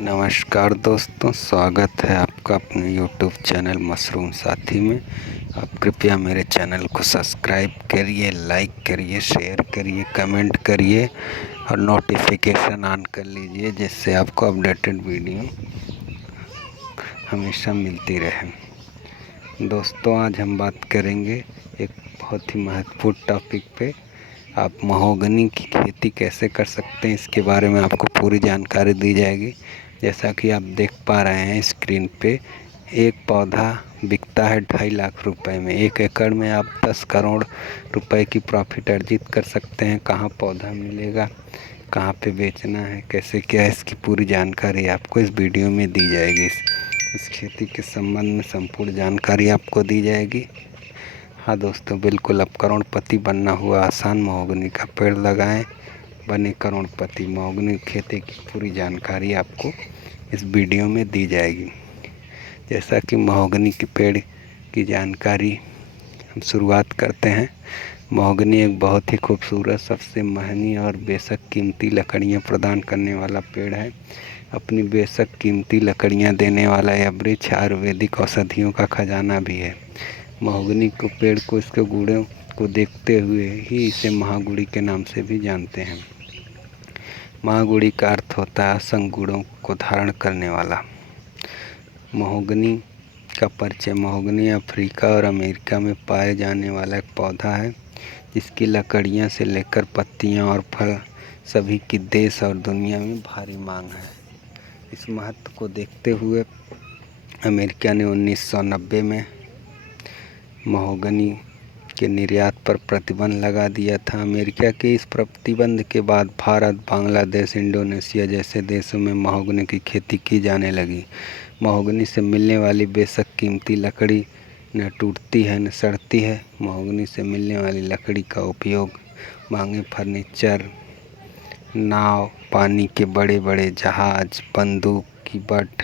नमस्कार दोस्तों, स्वागत है आपका अपने YouTube चैनल मशरूम साथी में। आप कृपया मेरे चैनल को सब्सक्राइब करिए, लाइक करिए, शेयर करिए, कमेंट करिए और नोटिफिकेशन ऑन कर लीजिए, जिससे आपको अपडेटेड वीडियो हमेशा मिलती रहे। दोस्तों, आज हम बात करेंगे एक बहुत ही महत्वपूर्ण टॉपिक पे। आप महोगनी की खेती कैसे कर सकते हैं, इसके बारे में आपको पूरी जानकारी दी जाएगी। जैसा कि आप देख पा रहे हैं स्क्रीन पे, एक पौधा बिकता है 2.5 लाख रुपए में। 1 एकड़ में आप 10 करोड़ रुपए की प्रॉफिट अर्जित कर सकते हैं। कहाँ पौधा मिलेगा, कहाँ पे बेचना है, कैसे क्या, इसकी पूरी जानकारी आपको इस वीडियो में दी जाएगी। इस खेती के संबंध में संपूर्ण जानकारी आपको दी जाएगी। हाँ दोस्तों, बिल्कुल, अब करोड़पति बनना हुआ आसान। महोगनी का पेड़ लगाएं, बने करोड़पति। महोगनी खेती की पूरी जानकारी आपको इस वीडियो में दी जाएगी। जैसा कि महोगनी के पेड़ की जानकारी हम शुरुआत करते हैं। महोगनी एक बहुत ही खूबसूरत, सबसे महंगी और बेशक कीमती लकड़ियाँ प्रदान करने वाला पेड़ है। अपनी बेशक कीमती लकड़ियाँ देने वाला यह वृक्ष आयुर्वेदिक औषधियों का खजाना भी है। महोगनी को पेड़ को इसके गुणों को देखते हुए ही इसे महागुड़ी के नाम से भी जानते हैं। महागुड़ी का अर्थ होता है असंख्य गुणों को धारण करने वाला। महोगनी का परिचय। महोगनी अफ्रीका और अमेरिका में पाए जाने वाला एक पौधा है, जिसकी लकड़ियां से लेकर पत्तियां और फल सभी की देश और दुनिया में भारी मांग है। इस महत्व को देखते हुए अमेरिका ने 1990 में महोगनी के निर्यात पर प्रतिबंध लगा दिया था। अमेरिका के इस प्रतिबंध के बाद भारत, बांग्लादेश, इंडोनेशिया जैसे देशों में महोगनी की खेती की जाने लगी। महोगनी से मिलने वाली बेशक कीमती लकड़ी न टूटती है न सड़ती है। महोगनी से मिलने वाली लकड़ी का उपयोग महंगे फर्नीचर, नाव, पानी के बड़े बड़े जहाज, बंदूक की बट,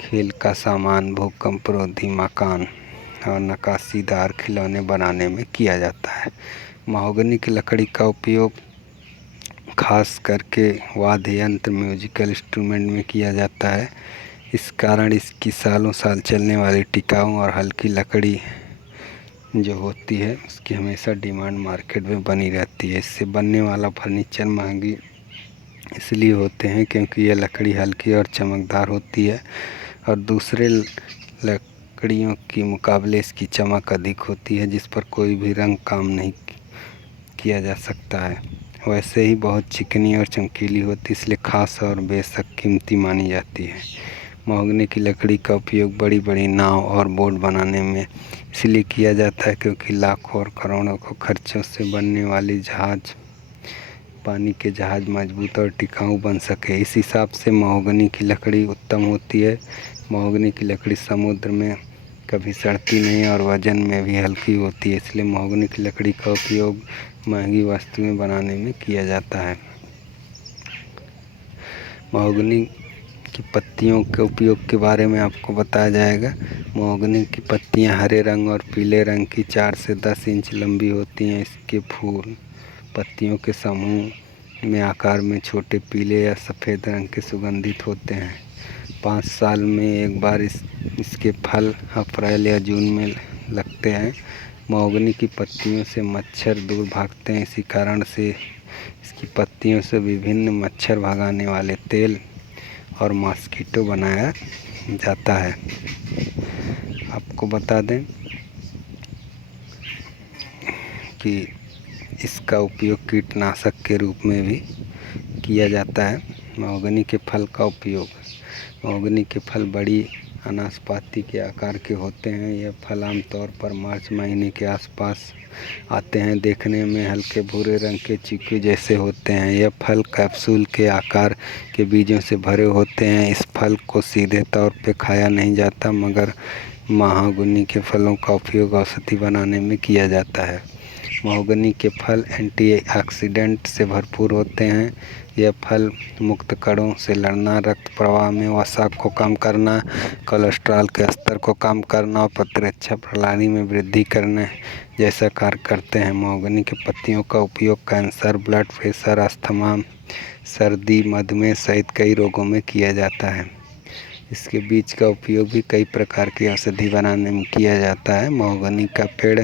खेल का सामान, भूकंपरोधी मकान और नक्काशीदार खिलौने बनाने में किया जाता है। महोगनी की लकड़ी का उपयोग खास करके वाद्य यंत्र, म्यूजिकल इंस्ट्रूमेंट में किया जाता है। इस कारण इसकी सालों साल चलने वाली टिकाऊ और हल्की लकड़ी जो होती है, उसकी हमेशा डिमांड मार्केट में बनी रहती है। इससे बनने वाला फर्नीचर महंगी इसलिए होते हैं क्योंकि यह लकड़ी हल्की और चमकदार होती है और दूसरे लकड़ियों के मुकाबले इसकी चमक अधिक होती है, जिस पर कोई भी रंग काम नहीं किया जा सकता है। वैसे ही बहुत चिकनी और चमकीली होती है, इसलिए खास और बेशक कीमती मानी जाती है। महोगनी की लकड़ी का उपयोग बड़ी बड़ी नाव और बोट बनाने में इसलिए किया जाता है क्योंकि लाखों और करोड़ों को खर्चों से बनने वाली जहाज, पानी के जहाज मजबूत और टिकाऊ बन सके। इस हिसाब से महोगनी की लकड़ी उत्तम होती है। महोगनी की लकड़ी समुद्र में कभी सड़ती नहीं और वजन में भी हल्की होती है, इसलिए महोगनी की लकड़ी का उपयोग महंगी वस्तुएं बनाने में किया जाता है। महोगनी की पत्तियों के उपयोग के बारे में आपको बताया जाएगा। महोगनी की पत्तियां हरे रंग और पीले रंग की 4 से 10 इंच लंबी होती हैं। इसके फूल पत्तियों के समूह में आकार में छोटे पीले या सफ़ेद रंग के सुगंधित होते हैं। 5 साल में एक बार इसके फल अप्रैल या जून में लगते हैं। महोगनी की पत्तियों से मच्छर दूर भागते हैं, इसी कारण से इसकी पत्तियों से विभिन्न मच्छर भगाने वाले तेल और मॉस्किटो बनाया जाता है। आपको बता दें कि इसका उपयोग कीटनाशक के रूप में भी किया जाता है। महोगनी के फल का उपयोग। महोगनी के फल बड़ी अनाशपाती के आकार के होते हैं। यह फल आमतौर पर मार्च महीने के आसपास आते हैं। देखने में हल्के भूरे रंग के चीकू जैसे होते हैं। यह फल कैप्सूल के आकार के बीजों से भरे होते हैं। इस फल को सीधे तौर पे खाया नहीं जाता, मगर महोगनी के फलों का उपयोग औषधि बनाने में किया जाता है। महोगनी के फल एंटीऑक्सीडेंट से भरपूर होते हैं। यह फल मुक्त कणों से लड़ना, रक्त प्रवाह में वसा को कम करना, कोलेस्ट्रॉल के स्तर को कम करना और प्रतिरक्षा प्रणाली में वृद्धि करने जैसा कार्य करते हैं। महोगनी के पत्तियों का उपयोग कैंसर, ब्लड प्रेशर, अस्थमा, सर्दी, मधुमेह सहित कई रोगों में किया जाता है। इसके बीज का उपयोग भी कई प्रकार की औषधि बनाने में किया जाता है। महोगनी का पेड़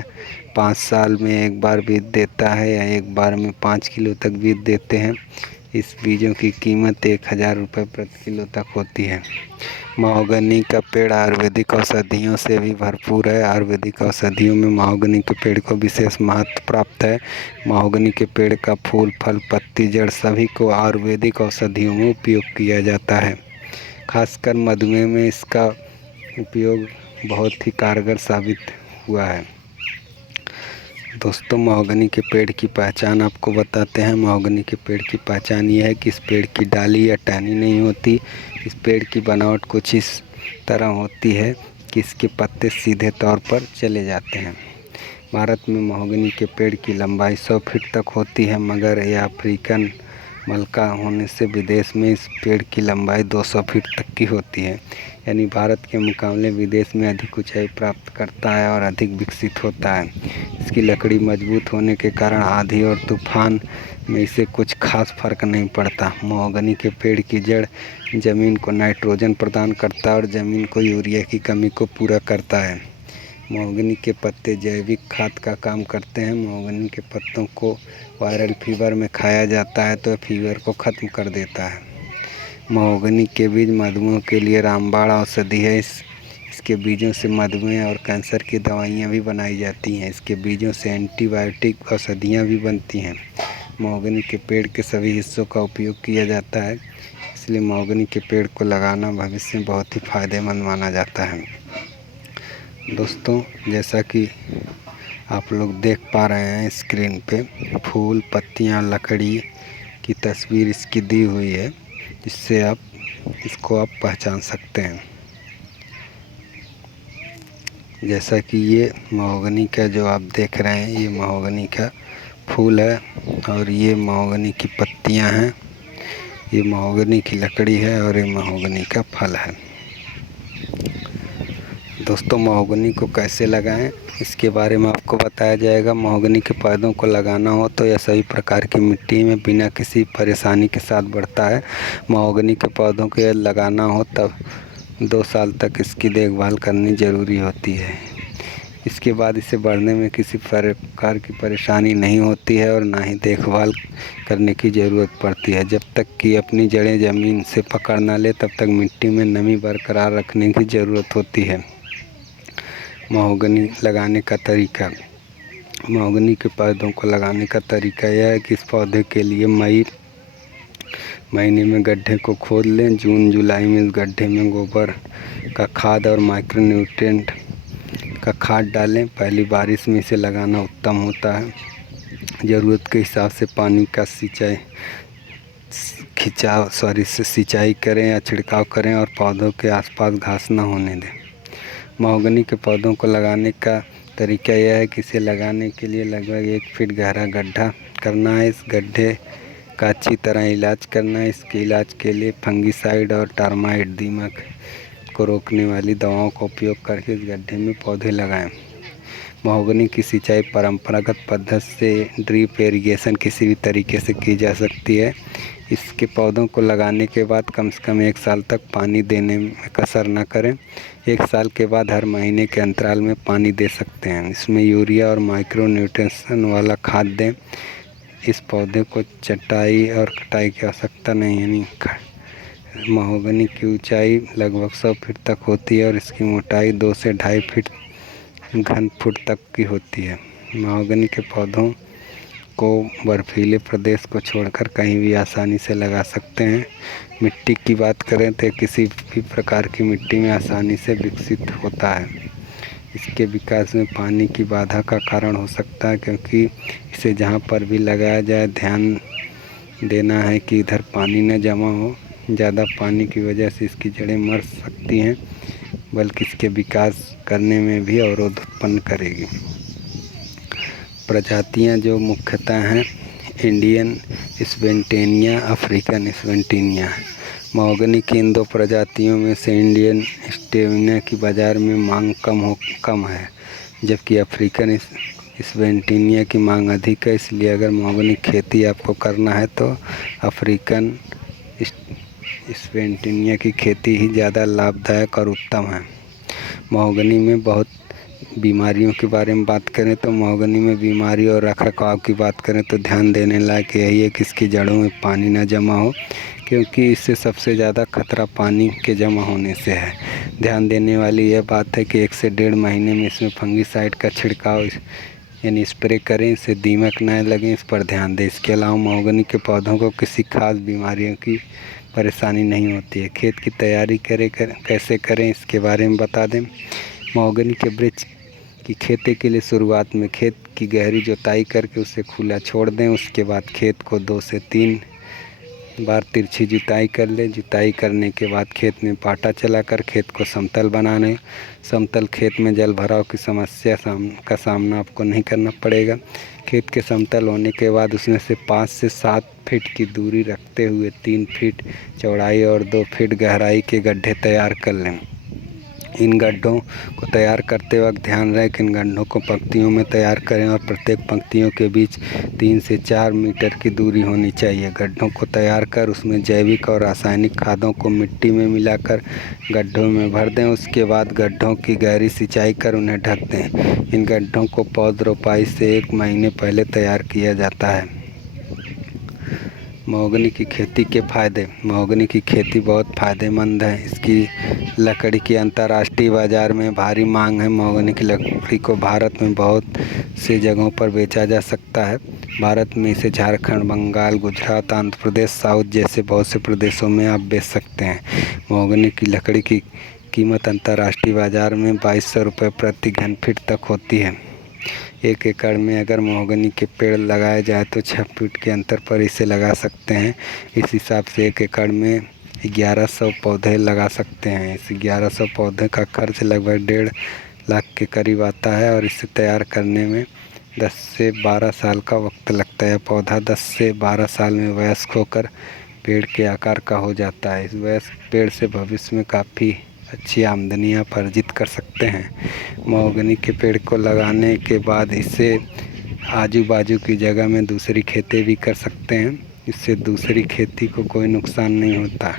5 साल में एक बार बीज देता है या एक बार में 5 किलो तक बीज देते हैं। इस बीजों की कीमत 1000 रुपये प्रति किलो तक होती है। महोगनी का पेड़ आयुर्वेदिक औषधियों से भी भरपूर है। आयुर्वेदिक औषधियों में महोगनी के पेड़ को विशेष महत्व प्राप्त है। महोगनी के पेड़ का फूल, फल, पत्ती, जड़ सभी को आयुर्वेदिक औषधियों में उपयोग किया जाता है। खासकर मधुमेह में इसका उपयोग बहुत ही कारगर साबित हुआ है। दोस्तों, महोगनी के पेड़ की पहचान आपको बताते हैं। महोगनी के पेड़ की पहचान ये है कि इस पेड़ की डाली या टहनी नहीं होती। इस पेड़ की बनावट कुछ इस तरह होती है कि इसके पत्ते सीधे तौर पर चले जाते हैं। भारत में महोगनी के पेड़ की लंबाई 100 फीट तक होती है, मगर यह अफ्रीकन मलका होने से विदेश में इस पेड़ की लंबाई 200 फीट तक की होती है। यानी भारत के मुकाबले विदेश में अधिक ऊंचाई प्राप्त करता है और अधिक विकसित होता है। इसकी लकड़ी मजबूत होने के कारण आंधी और तूफान में इसे कुछ खास फर्क नहीं पड़ता। महोगनी के पेड़ की जड़ जमीन को नाइट्रोजन प्रदान करता है और जमीन को यूरिया की कमी को पूरा करता है। महोगनी के पत्ते जैविक खाद का काम करते हैं। महोगनी के पत्तों को वायरल फीवर में खाया जाता है तो फीवर को ख़त्म कर देता है। महोगनी के बीज मधुमेह के लिए रामबाण औषधि है। इसके बीजों से मधुमेह और कैंसर की दवाइयाँ भी बनाई जाती हैं। इसके बीजों से एंटीबायोटिक औषधियाँ भी बनती हैं। महोगनी के पेड़ के सभी हिस्सों का उपयोग किया जाता है, इसलिए महोगनी के पेड़ को लगाना भविष्य में बहुत ही फ़ायदेमंद माना जाता है। दोस्तों, जैसा कि आप लोग देख पा रहे हैं स्क्रीन पे, फूल, पत्तियां, लकड़ी की तस्वीर इसकी दी हुई है, जिससे आप इसको पहचान सकते हैं। जैसा कि ये महोगनी का जो आप देख रहे हैं, ये महोगनी का फूल है और ये महोगनी की पत्तियां हैं, ये महोगनी की लकड़ी है और ये महोगनी का फल है। दोस्तों, महोगनी को कैसे लगाएं इसके बारे में आपको बताया जाएगा। महोगनी के पौधों को लगाना हो तो यह सभी प्रकार की मिट्टी में बिना किसी परेशानी के साथ बढ़ता है। महोगनी के पौधों को लगाना हो तब 2 साल तक इसकी देखभाल करनी ज़रूरी होती है। इसके बाद इसे बढ़ने में किसी प्रकार की परेशानी नहीं होती है और ना ही देखभाल करने की ज़रूरत पड़ती है। जब तक कि अपनी जड़ें ज़मीन से पकड़ ना ले तब तक मिट्टी में नमी बरकरार रखने की ज़रूरत होती है। महोगनी लगाने का तरीका। महोगनी के पौधों को लगाने का तरीका यह है कि इस पौधे के लिए मई महीने में गड्ढे को खोद लें। जून जुलाई में इस गड्ढे में गोबर का खाद और माइक्रोन्यूट्रिएंट का खाद डालें। पहली बारिश में इसे लगाना उत्तम होता है। ज़रूरत के हिसाब से पानी का सिंचाई करें या छिड़काव करें और पौधों के आसपास घास न होने दें। महोगनी के पौधों को लगाने का तरीका यह है कि इसे लगाने के लिए लगभग 1 फीट गहरा गड्ढा करना है। इस गड्ढे का अच्छी तरह इलाज करना है। इसके इलाज के लिए फंगिसाइड और टर्माइट, दीमक को रोकने वाली दवाओं का उपयोग करके इस गड्ढे में पौधे लगाएं। महोगनी की सिंचाई परंपरागत पद्धति से ड्रिप इरिगेशन किसी भी तरीके से की जा सकती है। इसके पौधों को लगाने के बाद कम से कम 1 साल तक पानी देने में कसर न करें। 1 साल के बाद हर महीने के अंतराल में पानी दे सकते हैं। इसमें यूरिया और माइक्रो न्यूट्रिशन वाला खाद दें। इस पौधे को छटाई और कटाई की आवश्यकता नहीं है। यानी महोगनी की ऊंचाई लगभग 100 फीट तक होती है और इसकी मोटाई 2 से 2.5 फीट घन फुट तक की होती है। महोगनी के पौधों को बर्फीले प्रदेश को छोड़कर कहीं भी आसानी से लगा सकते हैं। मिट्टी की बात करें तो किसी भी प्रकार की मिट्टी में आसानी से विकसित होता है। इसके विकास में पानी की बाधा का कारण हो सकता है, क्योंकि इसे जहाँ पर भी लगाया जाए ध्यान देना है कि इधर पानी न जमा हो। ज़्यादा पानी की वजह से इसकी जड़ें मर सकती हैं, बल्कि इसके विकास करने में भी अवरोध उत्पन्न करेगी। प्रजातियां जो मुख्यतः हैं इंडियन स्वेंटेनिया, अफ्रीकन स्वेंटेनिया। महोगनी की इन 2 प्रजातियों में से इंडियन स्वेंटेनिया की बाज़ार में मांग कम है, जबकि अफ्रीकन इस वेंटिनिया की मांग अधिक है, इसलिए अगर महोगनी खेती आपको करना है तो अफ्रीकन इस वेंटिनिया की खेती ही ज़्यादा लाभदायक और उत्तम है। महोगनी में बहुत बीमारियों के बारे में बात करें तो महोगनी में बीमारी और रखरखाव की बात करें तो ध्यान देने लायक यही है कि इसकी जड़ों में पानी न जमा हो, क्योंकि इससे सबसे ज़्यादा खतरा पानी के जमा होने से है। ध्यान देने वाली यह बात है कि 1 से 1.5 महीने में इसमें फंगिसाइड का छिड़काव यानी स्प्रे करें, इससे दीमक न लगे, इस पर ध्यान दें। इसके अलावा महोगनी के पौधों को किसी खास बीमारियों की परेशानी नहीं होती है। खेत की तैयारी कैसे करें इसके बारे में बता दें। महोगनी के वृक्ष की खेती के लिए शुरुआत में खेत की गहरी जुताई करके उसे खुला छोड़ दें। उसके बाद खेत को 2 से 3 बार तिरछी जुताई कर ले। जुताई करने के बाद खेत में पाटा चलाकर खेत को समतल बनाने। समतल खेत में जल भराव की समस्या का सामना आपको नहीं करना पड़ेगा। खेत के समतल होने के बाद उसमें से 5 से 7 फीट की दूरी रखते हुए 3 फीट चौड़ाई और 2 फीट गहराई के गड्ढे तैयार कर लें। इन गड्ढों को तैयार करते वक्त ध्यान रहे कि इन गड्ढों को पंक्तियों में तैयार करें और प्रत्येक पंक्तियों के बीच 3 से 4 मीटर की दूरी होनी चाहिए। गड्ढों को तैयार कर उसमें जैविक और रासायनिक खादों को मिट्टी में मिलाकर गड्ढों में भर दें। उसके बाद गड्ढों की गहरी सिंचाई कर उन्हें ढक दें। इन गड्ढों को पौध रोपाई से 1 महीने पहले तैयार किया जाता है। महोगनी की खेती के फ़ायदे। महोगनी की खेती बहुत फ़ायदेमंद है। इसकी लकड़ी की अंतर्राष्ट्रीय बाज़ार में भारी मांग है। महोगनी की लकड़ी को भारत में बहुत से जगहों पर बेचा जा सकता है। भारत में इसे झारखंड, बंगाल, गुजरात, आंध्र प्रदेश, साउथ जैसे बहुत से प्रदेशों में आप बेच सकते हैं। महोगनी की लकड़ी की कीमत अंतर्राष्ट्रीय बाज़ार में 2200 रुपये प्रति घन फीट तक होती है। 1 एकड़ में अगर महोगनी के पेड़ लगाए जाए तो 6 फीट के अंतर पर इसे लगा सकते हैं। इस हिसाब से 1 एकड़ में 1100 पौधे लगा सकते हैं। इस 1100 पौधे का खर्च लगभग 1.5 लाख के करीब आता है और इसे तैयार करने में 10 से 12 साल का वक्त लगता है। पौधा 10 से 12 साल में वयस्क होकर पेड़ के आकार का हो जाता है। इस वयस्क पेड़ से भविष्य में काफ़ी अच्छी आमदनी आप अर्जित कर सकते हैं। महोगनी के पेड़ को लगाने के बाद इसे आजू बाजू की जगह में दूसरी खेती भी कर सकते हैं। इससे दूसरी खेती को कोई नुकसान नहीं होता,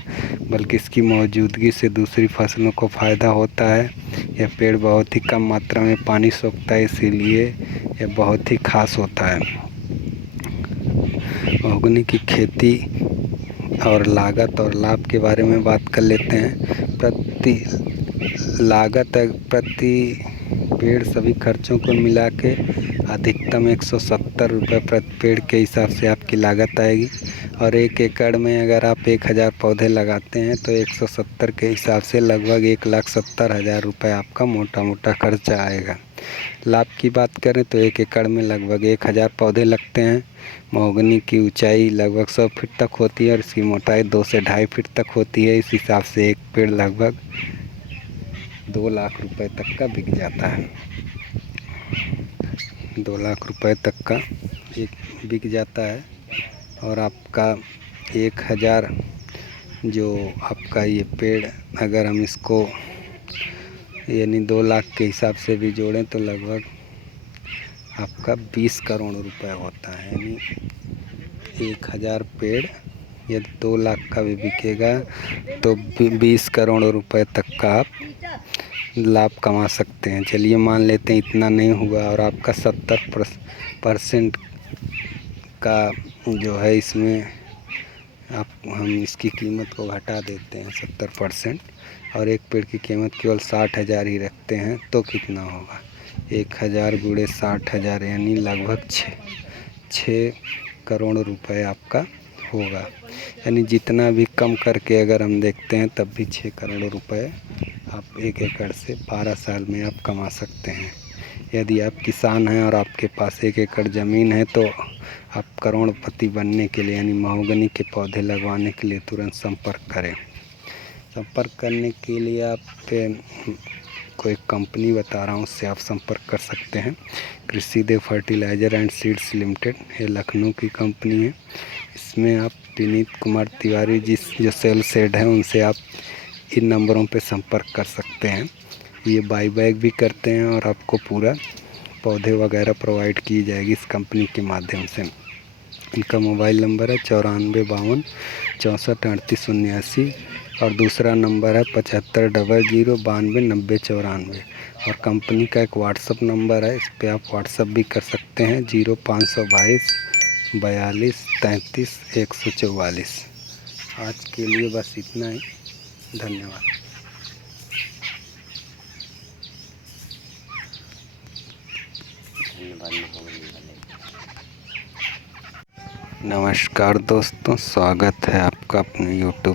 बल्कि इसकी मौजूदगी से दूसरी फसलों को फ़ायदा होता है। यह पेड़ बहुत ही कम मात्रा में पानी सोखता है, इसीलिए यह बहुत ही खास होता है। महोगनी की खेती और लागत और लाभ के बारे में बात कर लेते हैं। प्रति पेड़ सभी खर्चों को मिला के अधिकतम 170 रुपये प्रति पेड़ के हिसाब से आपकी लागत आएगी। और 1 एकड़ में अगर आप 1000 पौधे लगाते हैं तो 170 के हिसाब से लगभग 1,70,000 रुपये आपका मोटा खर्चा आएगा। लाभ की बात करें तो 1 एकड़ में लगभग 1000 पौधे लगते हैं। महोगनी की ऊंचाई लगभग 100 फीट तक होती है और इसकी मोटाई 2 से 2.5 फीट तक होती है। इस हिसाब से एक पेड़ लगभग 2 लाख रुपए तक का बिक जाता है। 2 लाख रुपए तक का एक बिक जाता है। और आपका 1000 जो आपका ये पेड़ अगर हम इसको यानी 2 लाख के हिसाब से भी जोड़ें तो लगभग आपका 20 करोड़ रुपए होता है। यानी 1000 पेड़ यदि 2 लाख का भी बिकेगा तो 20 करोड़ रुपए तक का आप लाभ कमा सकते हैं। चलिए मान लेते हैं इतना नहीं हुआ और आपका 70% का जो है इसमें हम इसकी कीमत को घटा देते हैं 70% और एक पेड़ की कीमत केवल 60,000 ही रखते हैं तो कितना होगा? 1000 गुणे 60,000 यानी लगभग 6 करोड़ रुपए आपका होगा। यानी जितना भी कम करके अगर हम देखते हैं तब भी 6 करोड़ रुपए आप 1 एकड़ से 12 साल में आप कमा सकते हैं। यदि आप किसान हैं और आपके पास 1 एकड़ ज़मीन है तो आप करोड़पति बनने के लिए यानी महोगनी के पौधे लगवाने के लिए तुरंत संपर्क करें। संपर्क करने के लिए आप कोई कंपनी बता रहा हूँ उससे आप संपर्क कर सकते हैं। कृषिदेव फर्टिलाइज़र एंड सीड्स लिमिटेड, ये लखनऊ की कंपनी है। इसमें आप विनीत कुमार तिवारी जो सेल्स हेड हैं उनसे आप इन नंबरों पे संपर्क कर सकते हैं। ये बाईबैक भी करते हैं और आपको पूरा पौधे वगैरह प्रोवाइड की जाएगी इस कंपनी के माध्यम से। इनका मोबाइल नंबर है 9452 64 38 79 और दूसरा नंबर है 7500 92 90 94। और कंपनी का एक व्हाट्सअप नंबर है, इस पर आप व्हाट्सअप भी कर सकते हैं 0522 42 33 144। आज के लिए बस इतना ही। धन्यवाद। नमस्कार दोस्तों, स्वागत है आपका अपने YouTube